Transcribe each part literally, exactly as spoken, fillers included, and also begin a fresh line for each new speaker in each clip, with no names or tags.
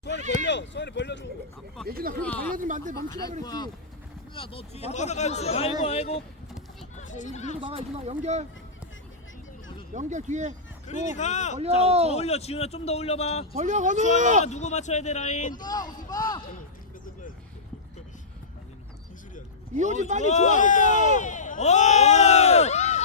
수환이 벌려, 수환이 벌려줘.
예준아 그렇게 벌려주면 안 돼. 멈추라 그랬지.
너 뒤에
받아가, 수환.
아이고 아이고.
밀고 나가 예준아. 연결. 연결 뒤에.
그린이 가.
벌려.
자, 더 올려 지훈아 좀 더 올려봐.
벌려
수환아
건우.
누구 맞춰야 돼 라인.
이호진 빨리
좋아.
좋아하니까.
오!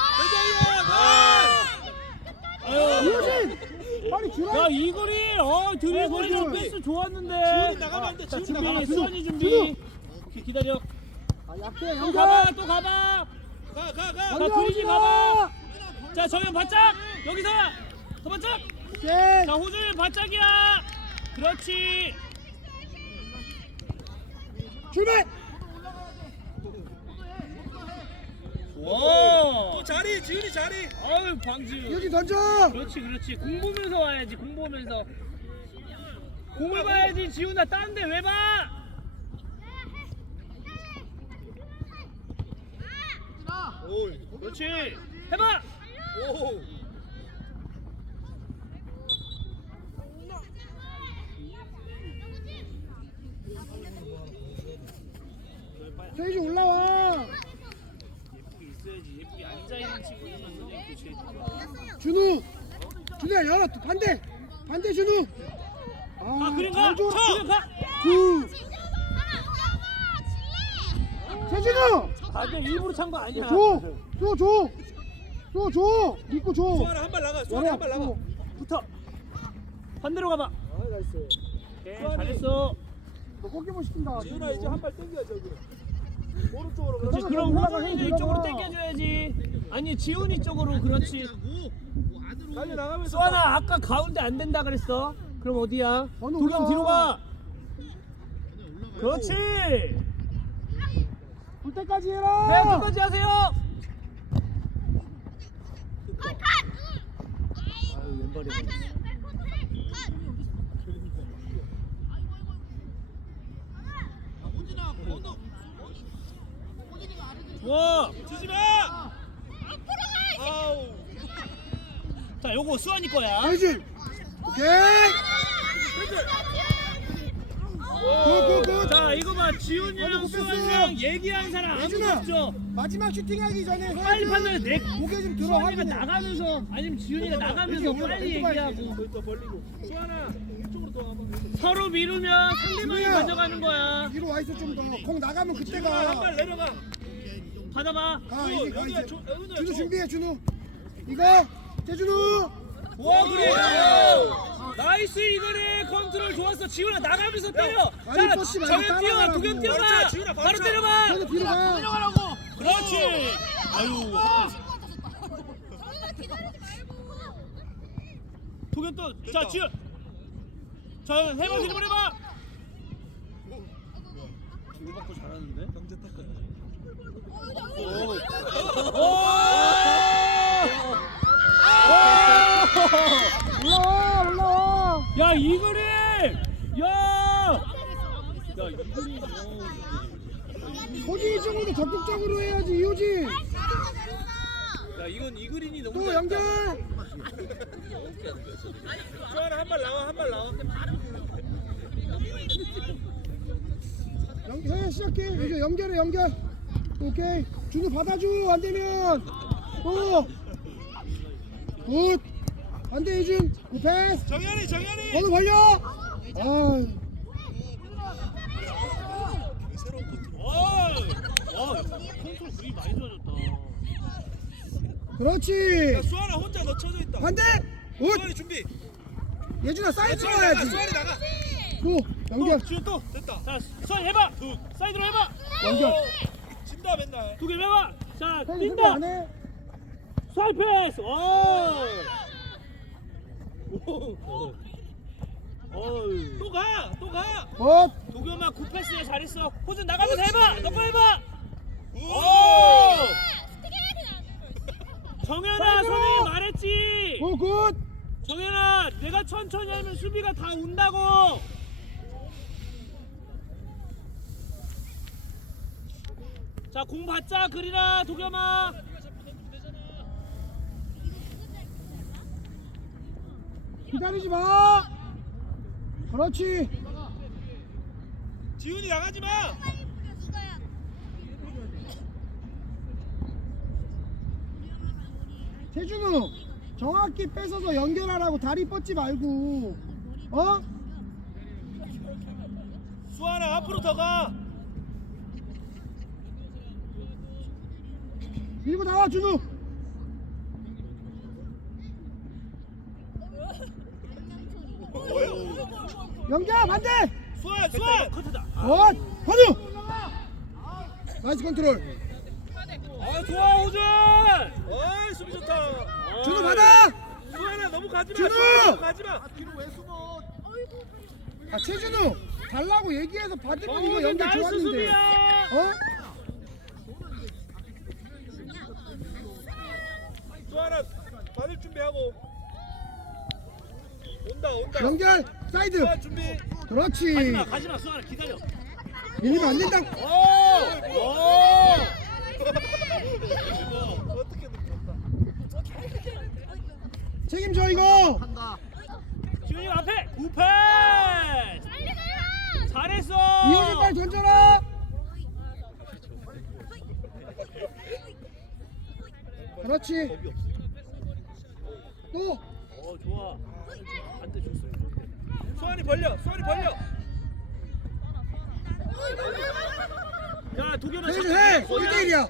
아유.
이호진 빨리 주라.
야 이거리 어 드리블에서
네,
패스
지훈이
좋았는데.
나가면 안 돼.
자
지훈이 나가면 안
준비
돼.
수환이 준비.
준우.
오케이 기다려.
아 약해
또
연결.
가봐 또 가봐.
가, 가, 가.
자
벌려,
그리지
오지마.
가봐. 자 정현 바짝 여기서 더 바짝.
오케이.
자 호준 바짝이야. 그렇지.
출발.
와.
또 자리, 지훈이 자리.
아유 방지훈.
이호진 던져.
그렇지 그렇지 공 보면서 와야지 공 보면서 공을 봐야지 지훈아 딴 데 왜 봐?
오,
그렇지 해봐.
오.
세이지 올라와.
예쁘게 있어야지 예쁘게 앉아있는 친구들만 그냥 교체해주고.
준우. 준우야 열어. 반대. 반대 준우.
아 그림 가!
잘 줘.
그림 가!
두. 세준우.
아니 일부러 찬 거 아니야.
줘. 줘 줘. 줘 줘. 믿고 줘.
수환아 한 발 나가. 수환이 한 발 나가.
붙어 반대로 가봐.
아 나이스.
오케이 잘했어.
너 꽃게볼 시킨다.
지훈아 이제 한 발 당겨 저기. 오른쪽으로.
그렇지
들어가,
그럼
들어가,
호준이도
들어가.
이쪽으로 당겨줘야지. 아니 지훈이 쪽으로 그렇지.
달려 나가면서.
수환아 아까 가운데 안 된다 그랬어. 그럼 어디야?
건우
도겸
올라와.
뒤로 가. 그렇지.
볼 때까지
네
해라.
끝까지 하세요. 아유 왼발이. 좋아.
주지 마. 아우.
자 요거 수환이 거야.
아이진. 오케이. 굿굿굿.
자 이거 봐 지훈이랑
건우
수환이랑 얘기한 사람 아무도
예준아.
없죠.
마지막 슈팅하기 전에
빨리 판단해. 내
고개 좀 들어
수환이가
확인해.
나가면서 아니면 지훈이가 나가면서
이렇게
빨리
올라가,
얘기하고.
거기 또 벌리고. 수환아 이쪽으로 또 와봐.
서로 미루면 상대방이
지훈아.
가져가는 거야.
뒤로 와 있어 좀 더. 공 나가면
지훈아
그때가.
한 발 내려가.
받아봐.
가
어,
이제 가
여기야,
이제.
조- 여기야,
준우
조-
준비해 준우. 이거 재준우.
와 그래.
오!
나이스 이거네. 컨트롤 좋았어. 지훈아 나가면서 때려.
아니,
자
버스 말고
정현 뛰어.
따라가라고.
도겸 뛰어봐.
바로 차, 지훈아, 바로
바로
차.
때려봐.
저는 뒤로 가.
그렇지. 아유. 도겸 또. 자
됐다.
지훈. 자 해봐 드리블 해봐. 주고받고 잘하는데.
경제 탁
올라와 올라와.
야 이거리. 야. 야 이거리.
호진이 쪽으로 더 적극적으로 해야지 이호진.
야 이건 이그린이 너무
또
잘했다.
연결.
수환아 한 발 나와 한 발 나와.
연결 시작해. 이제 연결해 연결. 오케이. 준우 받아줘. 안 되면. 어. 굿. 안돼 이준. 굿 패스.
정현이 정현이.
번호 벌려. 아.
새로운 컨트롤.
와 컨트롤 그리 많이 좋아졌다.
그렇지.
야 수환아 혼자 너 쳐져 있다.
반대. 굿.
수환이 준비.
예준아 사이드
수환이 나가.
가야지.
수환이 나가.
고. 연결.
지훈 또.
됐다.
자 수환 해봐. 사이드로 해봐.
연결.
진다 맨날.
두 개 해봐. 자
패스 준비
뛴다.
안 해.
수환 패스. 오. 어이.
또 가. 또 가.
굿.
도겸아 굿 패스야 잘했어. 호준 나가면서 해봐. 너거 해봐.
오.
정현아 선생님 말했지.
굿 굿.
정현아 내가 천천히 하면 수비가 다 온다고. 자 공 받자 그리라 도겸아.
기다리지 마. 그렇지.
지훈이 나가지 마.
세준우 정확히 뺏어서 연결하라고. 다리 뻗지 말고. 어?
수아나 앞으로 더 가.
밀고 나와 준우.
뭐야?
연결 반대.
수아 수아.
커트다.
어, 현우. 나이스 컨트롤.
아 좋아 호준.
어이 수비 좋다.
준우 받아.
수아나 너무 가지 마.
준우!
수아나 너무 가지 마.
아 최준우 달라고 얘기해서 받으면
어,
이거
호준
연결
나이스
좋았는데.
수비야.
어?
수아나 받을 준비하고. 온다 온다.
연결 사이드.
수아 준비.
그렇지.
가지마 가지마 수아나 기다려.
밀리면 안 된다.
오. 오.
어떻게 됐다.
책임져 이거.
지훈이 앞에 구패스. 잘했어.
이호준 빨리 던져라. 그렇지. 또.
어 좋아. 반대 줬으면 좋은데.
수아니 벌려. 수아니 벌려.
야 도겸아.
해줘 해. 일 대 일이야.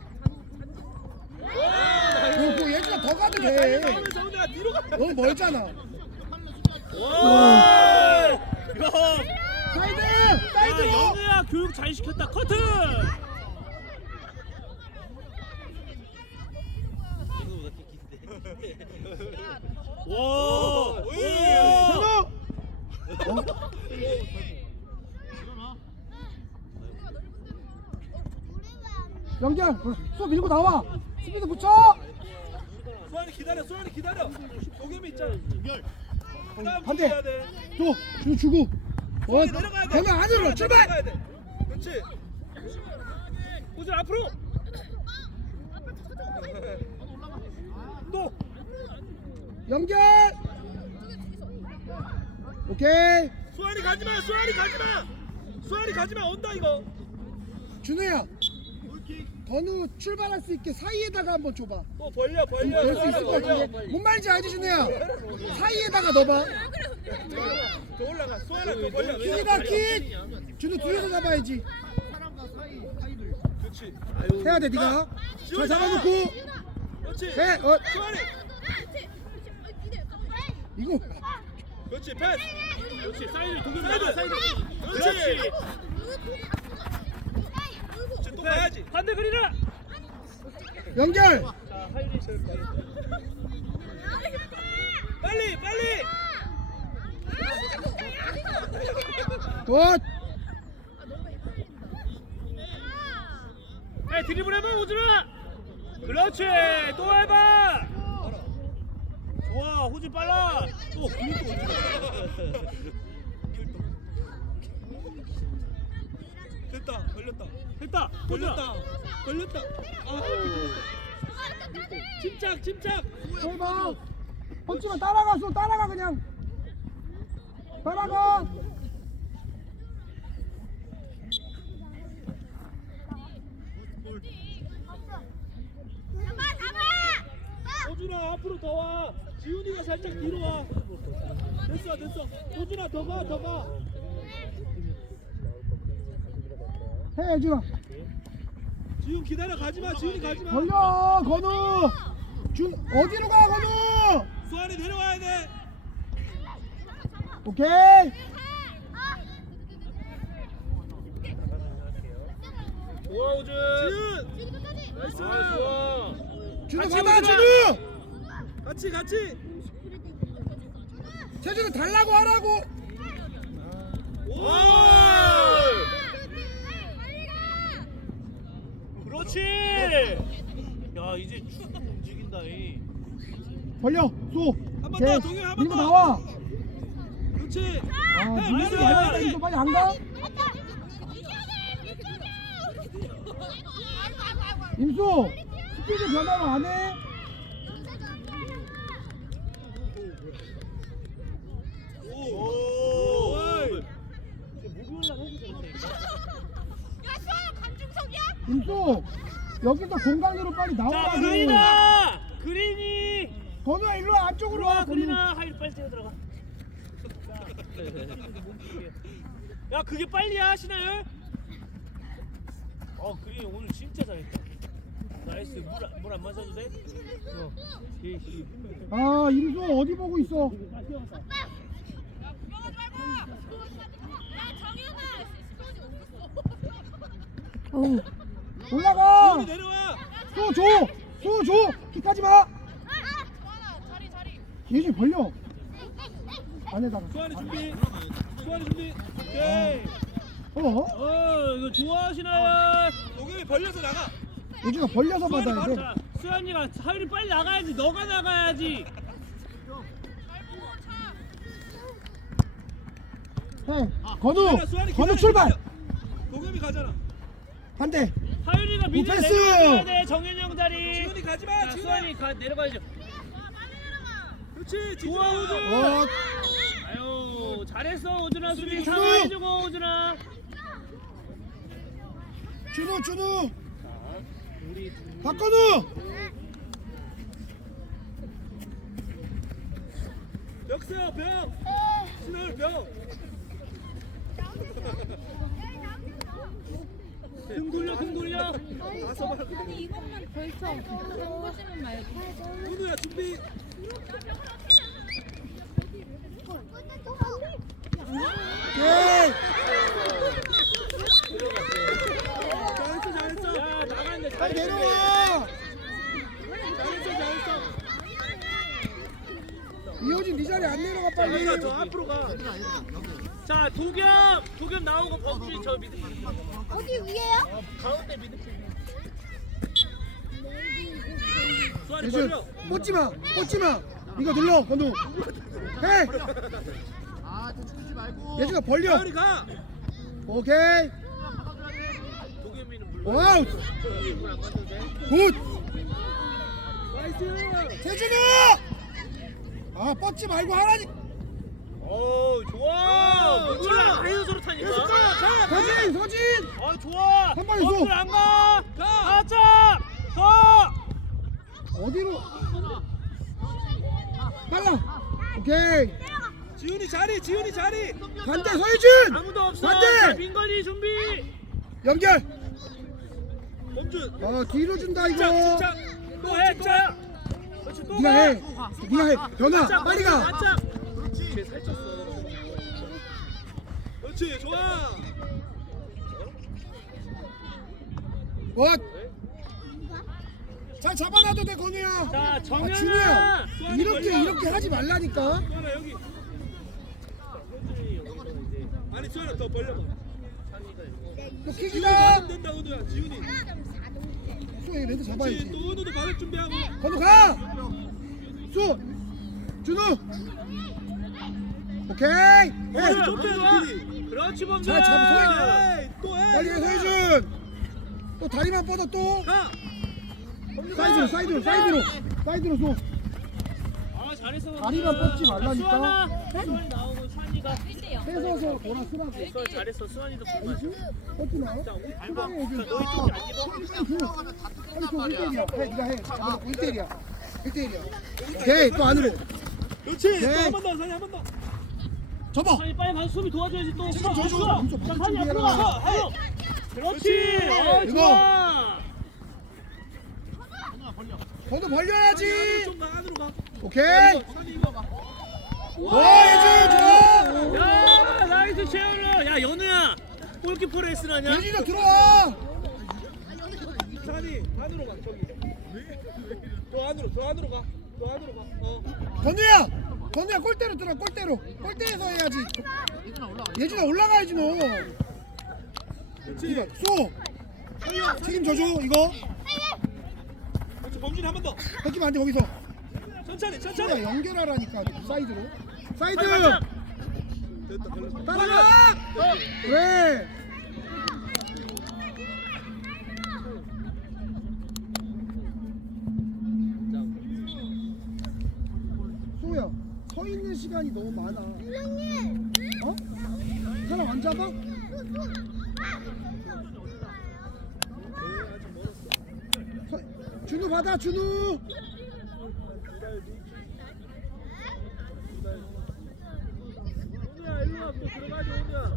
뭐, 뭐 얘들아 더 가도 돼.
나오면서 내가 뒤로 가.
너무 멀잖아.
와. 야.
사이드.
야,
사이드.
연우야 교육 잘 시켰다. 커트. 와. 오.
현우. 연결. 쏘 밀고 나와. 스피드 붙여.
수아니 기다려. 수아니 기다려. 도겸이 있잖아. 다음
반대.
해야 돼.
또 주 주고. 어.
수아니 내려가야 돼.
되면 안으로
수아니
출발.
내려가야 돼. 그렇지.
호준 앞으로.
또.
연결. 오케이.
수아니 가지 마. 수아니 가지 마. 수아니 가지 마. 온다 이거.
준우야. 건우 출발할 수 있게 사이에다가 한번 줘봐.
또 벌려 벌려.
넣을 수
수아나
있을 것
벌려.
같은데. 뭔 말인지 알지 준우야? 사이에다가 넣어봐.
더 올라가. 수아나 더 벌려.
킥이다 킥. 준우 뒤에서 잡아야지.
그렇지.
해야 돼 네가. 잘 잡아놓고.
그렇지.
해. 어.
수아니.
이거.
그렇지. 패스.
그렇지. 사이드 도겸
사이드.
나가 사이드.
그렇지.
그렇지.
지금 또 가야지.
반대 그리라.
연결.
자 하율이
빨리 빨리.
굿.
야 드리블 해봐 호준아. 그렇지. 또 해봐. 좋아 호준 빨라. 또
됐다. 걸렸다.
됐다.
걸렸다. 걸렸다. 아. 침착 침착.
해봐. 펀치만 따라가 쏘 따라가 그냥. 따라가.
호준아 앞으로 더 와. 지훈이가 살짝 뒤로 와. 됐어 됐어. 호준아 더 가 더 가.
해 준아.
지훈 기다려 가지마. 지훈이 가지마.
걸려 건우. 준 어디로 가 건우.
수아니 내려와야 돼.
오케이.
좋아 호준.
지훈. 나이스.
아 좋아.
준우
같이
받아
오지 마.
준우.
같이 같이.
세준우 달라고 하라고.
오.
그렇지. 야 이제 쭉 움직인다 이.
벌려 쏘.
한번 더, 동현 한번
밀고
더.
나와.
그렇지.
아
해,
민수
빨리
말고
해.
민수 빨리 안 가? 임수 스피드 변화를 안 해?
오.
목요일 날 해도 되겠다.
임수 여기서 공간으로 빨리
자
나와가지고.
그린아 그린이
건우야 일로 와 안쪽으로
들어와
와 건우.
그린아 하이 빨리 뛰어 들어가 야 그게 빨리야 신하열 어 그린이 오늘 진짜 잘했다 나이스 물 안 마셔도 돼? 어 예시
아 임수 어디 보고 있어?
오.
올라가.
지훈이 내려와.
수 줘. 수 줘. 키까지 마. 예지 벌려. 안에다가.
수환이 준비. 수환이 준비. 오케이.
어?
어 이거 좋아 신하열
동현이 벌려서 나가.
예지가 벌려서 받아야 돼.
자 수현이가 하율이 빨리 나가야지 너가 나가야지
해. 건우.
수환아, 수환이
건우
기다려,
출발.
기다려. 동현이 가잖아.
반대.
하율이가 미드
패스!
내려가야 돼 정현이 형 자리
지훈이 가지 마.
자
지훈아.
수현이 가 내려가야죠
그렇지.
좋아 우준
어.
아유 잘했어 우준아 수비
수비,
상해주고 우준아
준우 준우.
우리
박건우.
벽세요 벽. 신하열 벽.
등 돌려 등 돌려
아니 이것만 벌써 넘거지는 말고.
건우야 준비.
예.
잘했어 잘했어.
야 나가는데
빨리
잘했어
내려와.
잘했어 잘했어.
이호진 네 자리 안 내려가 빨리.
자, 저 앞으로 가.
자 도겸 도겸 나오고 범준이 저 미드
어디 위에요?
어, 가운데 미드
수환이
예준
벌려.
뻗지 마. 뻗지 마. 이거 눌러 건우. 해. 예준아 벌려.
수환이 가.
오케이.
도겸이는 물론
와우.
물안 가도 돼
굿.
나이스.
재준아. 아 뻗지 말고 하라니.
오 좋아
오,
몰라
좋아.
하이소로 타니까
계속 가. 가.
서진 서진.
아 좋아
한 발에 쏘.
범준 안가
가.
아차 가
어디로? 빨라. 오케이.
지훈이 자리. 지훈이 자리.
반대 서희준.
아무도 없어
반대.
자, 민건이 준비
연결.
범준.
어 뒤로 준다 이거.
침착 침착.
또해 자 그렇지 또
네가
가.
해. 네가 해. 변화.
바짝,
빨리 가.
바짝. 그렇지 쟤 살쪘어
그렇지 좋아.
어. 잘 잡아놔도 돼 건우야.
자
아
정현아
준우야. 이렇게 이렇게 하지 말라니까.
수환아 여기. 아니 수환아 더 벌려봐.
또
지훈이
킥이다.
받으면 된다 은우야. 지훈이.
수 렌트
그렇지
잡아야지.
또 은우도 받을 준비하고.
건우 가. 수. 준우. 오케이. 해.
어, 좋다,
좋다
미리.
그렇지 범준
잘 잡아, 서현아.
에이, 또 해.
빨리 해 서희준. 또 다리만 뻗어 또.
가.
사이드로 사이드로 사이드로 사이드로 수.
아 잘했어
다리만 뻗지 말라니까.
수환아 수환이 나오고 수환이가
뺏어서 보라 쓰라고.
수환 잘했어 수환이도 공 맞아
뻗지 마. 수방해 해줘.
너희 쪽이 안 입어?
빨리 줘. 빨리 줘. 일 대일이야. 해 네가 해. 아, 일 대일이야. 일 대일이야. 오케이 또 안으로.
그렇지.
네.
또 한 번 더. 산이 한 번 더.
접어.
수환이 빨리 가서 수비 도와줘야지 또
지금
수환,
줘, 줘.
수환.
엄청
자,
빨리
산이 앞으로
준비해라.
와. 어. 그렇지
그렇지.
어,
이거.
좋아
건우 벌려야지.
좀 가. 안으로 가.
오케이.
산이 이거 봐.
와 예준 좋아.
야 나이스 최현우 야 연우야 골키퍼 레슨 하냐?
예준아 들어와.
산이 안으로 가. 저기. 더 안으로. 더 안으로 가. 더 안으로 가. 어.
건우야. 건우야 골대로 들어 골대로. 골대에서 해야지. 예준아 올라가야지 너. 이거 쏘. 책임져줘 이거.
그렇지. 범준이 한 번 더.
뺏기면 안 돼 거기서.
천천히.
쏘야
천천히.
연결하라니까 사이드로. 사이드.
바짝.
됐다. 걸렸어.
따라가. 왜? 소야 서 있는 시간이 너무 많아. 어? 이 사람 안 잡아? 서- 준우 받아 준우.
오늘야 일로 와. 또 들어가지 오늘야.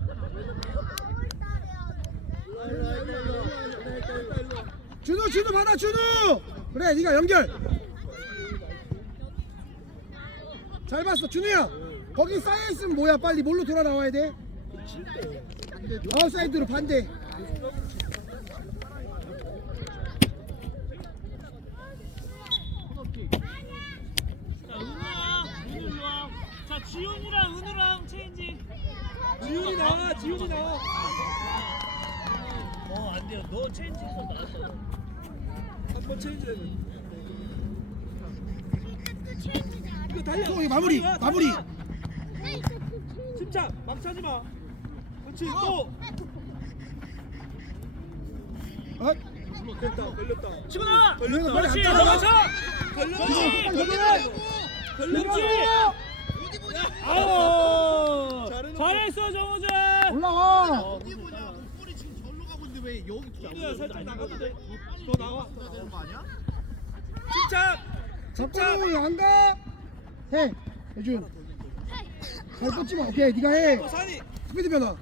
일로 와 일로 와 일로 와. 일로 와 일로 와.
준우 준우 받아 준우. 그래 네가 연결. 잘 봤어 준우야. 거기 쌓여 있으면 뭐야? 빨리 뭘로 돌아 나와야 돼? 아웃사이드로 반대.
자, 은우야, 은우 일로 와. 자, 지훈이랑 은우랑 체인지.
지훈이 나와. 지훈이 나와.
어, 안 돼요. 너 체인지에서 나왔어.
한번 체인지되면. 이거 달려.
또 이거 마무리
달려,
마무리.
달려. 침착. 막 차지 마. 그렇지. 또.
어?
됐다. 걸렸다.
치고 나와.
걸렸다.
그렇지.
빨리 안 따라가.
넘어져.
걸렸지.
빨리
걸렸지.
그렇지. 아우.
잘해놓고.
잘했어, 정우재.
올라와.
준우야 살짝 나가도 돼. 더 나와. 침착.
잡고 안 가. 해. 해준. 잘 뻗지 마. 오케이 네가 해.
또 산이.
스피드 변화.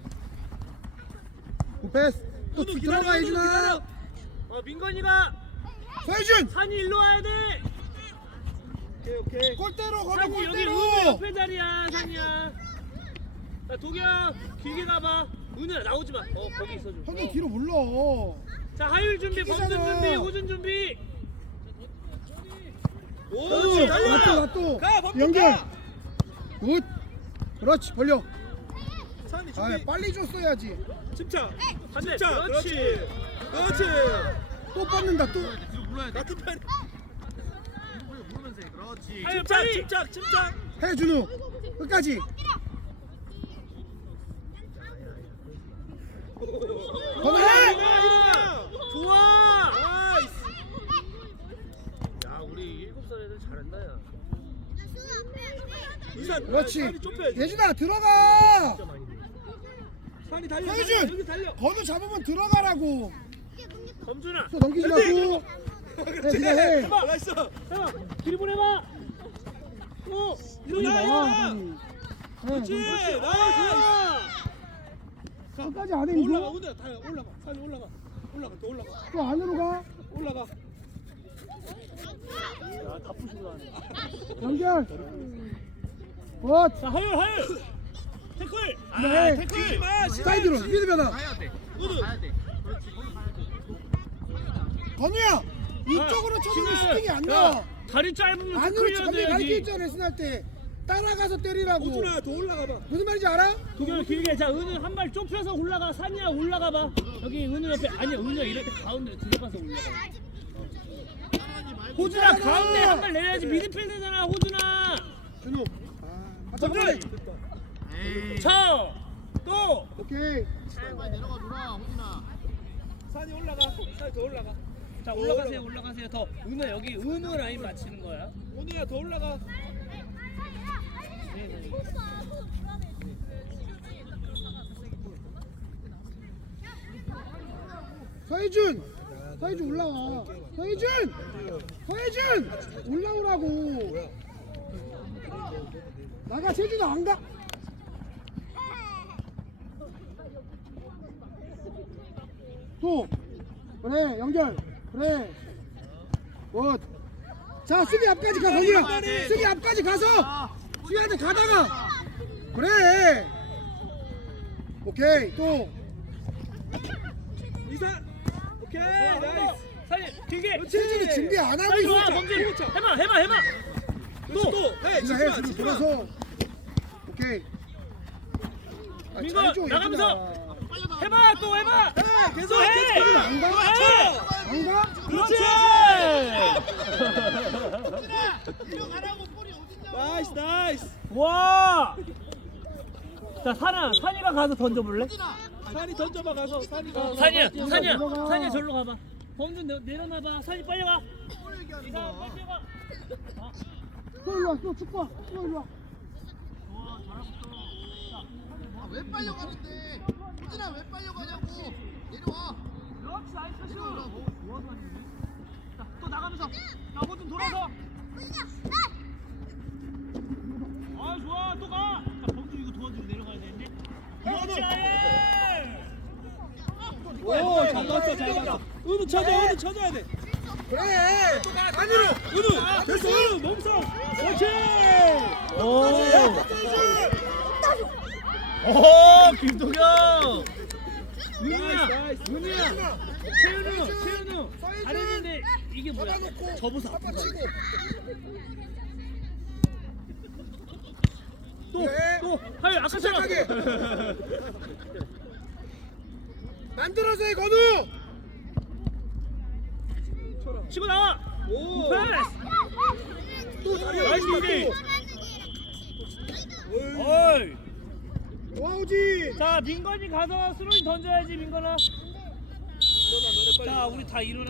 굿 패스. 또
은우
들어가
기다려. 은우
해준아.
기다려.
어, 민건이가
서해준.
산이 일로 와야 돼.
오케이 오케이.
골대로 걸어
산이 여기
골대로.
은우 옆에 자리야, 산이야. 자, 도겸 길게 가봐. 은우야 나오지 마. 어, 거기 있어줘.
형님 뒤로 물러.
자, 하율 준비, 범준
뛰잖아.
준비, 호준 준비.
오.
그렇지.
달려.
놔둬 놔둬.
가, 범준
연결.
가.
굿. 그렇지 벌려.
산이
아
준비.
빨리 줬어야지.
침착.
반대.
침착.
그렇지.
그렇지. 그렇지.
또 뻗는다 또.
같은 편.
하율
침착.
빨리.
침착. 침착.
해 준우. 끝까지. 건너해.
일어나.
좋아.
나이스.
야, 우리 일곱 살 애들 잘한다, 야.
이산.
그렇지.
산이 좁혀야지.
예준아 들어가.
진짜 많이 돼.
산이 달려.
서유준!
여기 달려.
건우 잡으면 들어가라고.
범준아.
또 넘기지 말고.
그렇지.
네가 해.
나이스.
자, 뒤로 보내봐. 또.
일어나. 일어나.
응,
그렇지.
응.
나이스.
끝까지 안 해.
올라가.
이거.
오늘 다 올라가. 산이 올라가. 올라가. 더 올라가.
또 안으로 가.
올라가.
야, 다 부시고 나네.
연결. 굿.
자, 하율, 하율. 태클. 아,
네.
태클.
마.
사이드로 스피드 변화.
오늘.
건우야 이쪽으로 쳐주면 슈팅이 안 나와.
다리 짧으면
안으로
태클이어야
전에 가르쳐
돼야지.
있잖아 레슨할 때. 따라가서 때리라고.
오준아 더 올라가 봐.
무슨 말인지 알아?
도겸 길게. 자, 은우 한 발 좁혀서 올라가. 산이야 올라가 봐. 여기 은우 옆에. 아니야, 은우야 이럴 때 가운데로 들어가서 올라가. 호준아 가운데 한 발 내려야지. 미드필드잖아, 호준아.
준우. 아,
오늘.
쳐. 또.
오케이.
산이 올라가. 산이 더 올라가.
자, 올라가세요, 올라가세요. 더. 은우 여기 은우 라인 맞추는 거야.
오늘야 더 올라가.
서혜준. 서혜준 올라와. 서혜준. 서혜준 올라오라고. 나가 세준아 안 가. 또 그래 연결 그래 굿. 자 수비 앞까지 가 거기야. 수비 앞까지 가서 수비한테 가다가 그래. 오케이 또
이산. 오케이. 나이스.
산이 길게.
세준이 준비 안 하고
산이 좋아,
있어.
범준. 해봐, 해봐, 해봐.
또. 또. 해.
네가
지지
해
마.
주로
지지 마.
들어서 오케이. 아,
민거,
잘 줘,
나가면서.
예준아.
해봐, 또 해봐.
해. 계속.
해.
계속.
안 가?
해.
안 가?
그렇지.
나이스 나이스.
와. 자, 산아, 산이가 가서 던져볼래?
산이 던져봐 가서. 산이 가.
산이야, 산이야,
들어가.
산이야, 절로 가봐. 범준 내, 내려놔봐. 산이 빨리 와. 이상 빨리 와.
또 일로 와, 또 축구, 또 일로 와.
왜 빨려가는데? 호진아 왜 빨려가냐고. 내려와.
그렇지, 나이스 슛.
내려오라고.
하면서. 자, 호준 돌아서. 아, 좋아. 또 가. 자, 범주 이거 도와주고 내려가야 되는데. 그렇지.
오, 잘 봤어, 잘 봤어. 은우 쳐줘, 은우 쳐줘야 돼.
그래 안으로
은우, 됐어, 은우, 몸싸움. 그렇지. 오.
오, 김동현. 은우야,
나이스, 나이스.
은우야. 채은우, 채은우. 잘했는데 이게 뭐야?
접어서 앞으로 치고
또,
네.
또. 하이 아까처럼.
침착하게. 만들어서 해 건우
치고 나와.
오.
패스.
또 다리
나이스
올리지
미디.
마
어이.
또 와우지
자, 민건이 가서 스로인 던져야지, 민건아.
너네 빨리.
자, 우리 다 일어나.